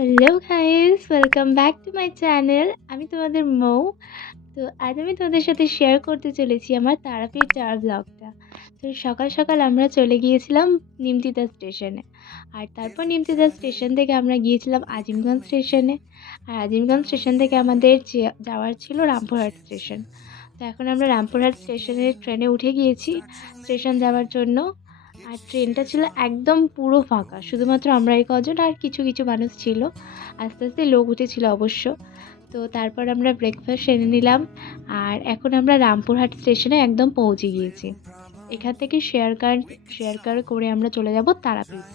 Hello guys, welcome back to my channel. আমি তোমাদের মৌ। তো আজ আমি তোমাদের সাথে শেয়ার করতে চলেছি আমার তারাপীঠ যাওয়ার ব্লগটা। তো সকাল সকাল আমরা চলে গিয়েছিলাম নিমতিতা স্টেশনে। আর তারপর নিমতিতা স্টেশন থেকে আমরা গিয়েছিলাম আজিমগঞ্জ স্টেশনে। আর আজিমগঞ্জ স্টেশন থেকে আমাদের যাওয়ার ছিল রামপুরহাট স্টেশন। তো এখন আমরা রামপুরহাট স্টেশনের ট্রেনে উঠে গিয়েছি স্টেশন যাওয়ার জন্য। আর ট্রেনটা ছিল একদম পুরো ফাঁকা, শুধুমাত্র আমরাই কজন আর কিছু কিছু মানুষ ছিল। আস্তে আস্তে লোক উঠেছিল অবশ্য। তো তারপর আমরা ব্রেকফাস্ট সেরে নিলাম। আর এখন আমরা রামপুরহাট স্টেশনে একদম পৌঁছে গিয়েছি। এখান থেকে শেয়ার কার করে আমরা চলে যাব তারাপীঠ।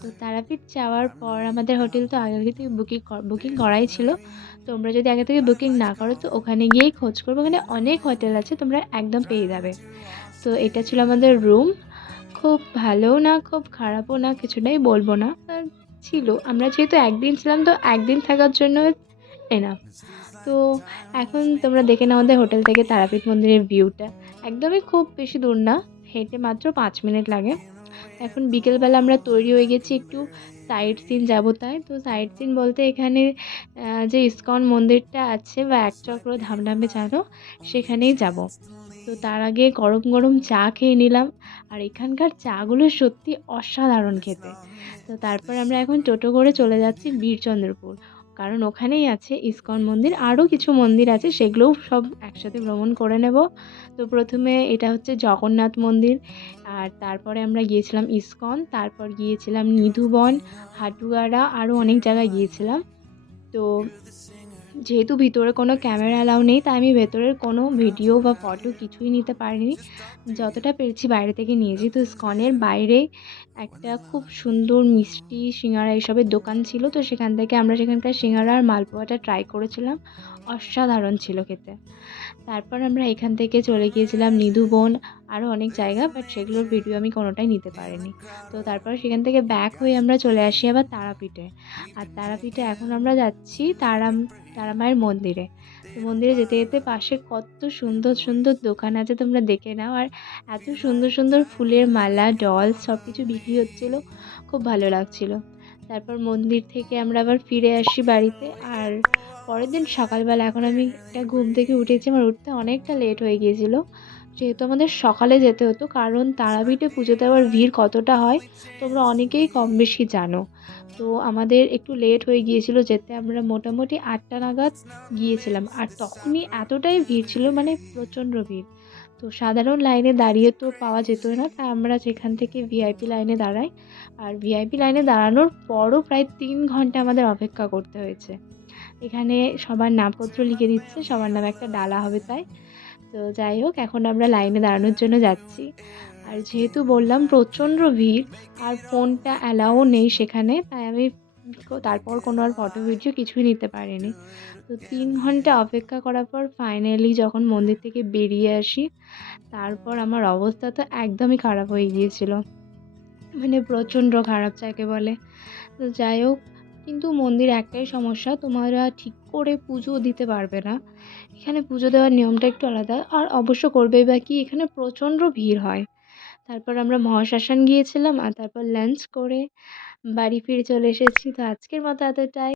তো তারাপীঠ যাওয়ার পর আমাদের হোটেল তো আগে থেকে বুকিং করাই ছিল। তোমরা যদি আগে থেকে বুকিং না করো তো ওখানে গিয়েই খোঁজ করবো, ওখানে অনেক হোটেল আছে, তোমরা একদম পেয়ে যাবে। তো এটা ছিল আমাদের রুম। খুব ভালোও না, খুব খারাপও না, কিছুটাই বলবো না। ছিল, আমরা যেহেতু একদিন ছিলাম তো একদিন থাকার জন্য এনাফ। তো এখন তোমরা দেখে নাও আমাদের হোটেল থেকে তারাপীঠ মন্দিরের ভিউটা। একদমই খুব বেশি দূর না, হেঁটে মাত্র 5 মিনিট লাগে। এখন বিকেলবেলা আমরা তৈরি হয়ে গেছি একটু সাইট সিন যাবো, তাই তো সাইট সিন বলতে এখানে যে ইস্কন মন্দিরটা আছে বা একচক্র ধাম নামে জানো, সেখানেই যাব। তো তার আগে গরম গরম চা খেয়ে নিলাম। আর এখানকার চাগুলো সত্যি অসাধারণ খেতে। তো তারপর আমরা এখন টোটো করে চলে যাচ্ছি বীরচন্দ্রপুর, কারণ ওখানেই আছে ইস্কন মন্দির, আরও কিছু মন্দির আছে, সেগুলোও সব একসাথে ভ্রমণ করে নেব। তো প্রথমে এটা হচ্ছে জগন্নাথ মন্দির। আর তারপরে আমরা গিয়েছিলাম ইস্কন, তারপর গিয়েছিলাম নিধুবন, হাটুয়ারা, আরও অনেক জায়গায় গিয়েছিলাম। তো যেহেতু ভিতরে কোনো ক্যামেরা অ্যালাউ নেই, তাই আমি ভেতরের কোনো ভিডিও বা ফটো কিছুই নিতে পারিনি। যতটা পেরেছি বাইরে থেকে নিয়েছি। তো ইস্কনের বাইরে একটা খুব সুন্দর মিষ্টি সিঙ্গারা এসবের দোকান ছিল, তো সেখান থেকে আমরা সেখানকার সিঙ্গারা আর মালপোয়াটা ট্রাই করেছিলাম। অসাধারণ ছিল খেতে। তারপর আমরা এখান থেকে চলে গিয়েছিলাম নিধুবন, আরও অনেক জায়গা, বাট সেগুলোর ভিডিও আমি কোনোটাই নিতে পারিনি। তো তারপর সেখান থেকে ব্যাক হয়ে আমরা চলে আসি আবার তারাপীঠে। আর তারাপীঠে এখন আমরা যাচ্ছি তারা মায়ের মন্দিরে। তো মন্দিরে যেতে যেতে পাশে কত সুন্দর সুন্দর দোকান আছে, তোমরা দেখে নাও। আর এত সুন্দর সুন্দর ফুলের মালা, ডলস সব কিছু বিক্রি হচ্ছিল, খুব ভালো লাগছিল। তারপর মন্দির থেকে আমরা আবার ফিরে আসি বাড়িতে। আর পরের দিন সকালবেলা, এখন আমি একটা ঘুম থেকে উঠেছি, আমার উঠতে অনেকটা লেট হয়ে গিয়েছিল, যেহেতু আমাদের সকালে যেতে হতো, কারণ তারাপীঠে পুজো দেওয়ার ভিড় কতটা হয় তোমরা অনেকেই কম বেশি জানো। তো আমাদের একটু লেট হয়ে গিয়েছিল যেতে, আমরা মোটামুটি 8টা নাগাদ গিয়েছিলাম। আর তখনই এতটাই ভিড় ছিল, মানে প্রচণ্ড ভিড়। তো সাধারণ লাইনে দাঁড়িয়ে তো পাওয়া যেত না, তাই আমরা সেখান থেকে ভিআইপি লাইনে দাঁড়াই। আর ভিআইপি লাইনে দাঁড়ানোর পরও প্রায় 3 ঘন্টা আমাদের অপেক্ষা করতে হয়েছে। এখানে সবার নামপত্র লিখে দিচ্ছে, সবার নামে একটা ডালা হবে তাই। তো যাই হোক, এখন আমরা লাইনে দাঁড়ানোর জন্য যাচ্ছি। আর যেহেতু বললাম প্রচণ্ড ভিড়, আর ফোনটা অ্যালাও নেই সেখানে, তাই আমি তারপর কোনো আর ফটো ভিডিও কিছুই নিতে পারিনি। তো 3 ঘন্টা অপেক্ষা করার পর ফাইনালি যখন মন্দির থেকে বেরিয়ে আসি, তারপর আমার অবস্থা তো একদমই খারাপ হয়ে গিয়েছিল, মানে প্রচণ্ড খারাপ যাকে বলে। তো যাই হোক, কিন্তু মন্দিরে একটাই সমস্যা, তোমরা ঠিক করে পুজো দিতে পারবে না। এখানে পুজো দেওয়ার নিয়মটা একটু আলাদা, আর অবশ্য করবেই বা কি, এখানে প্রচণ্ড ভিড় হয়। তারপর আমরা মহাশ্মশান গিয়েছিলাম, আর তারপর লাঞ্চ করে বাড়ি ফিরে চলে এসেছি। তো আজকের মতো এতটাই।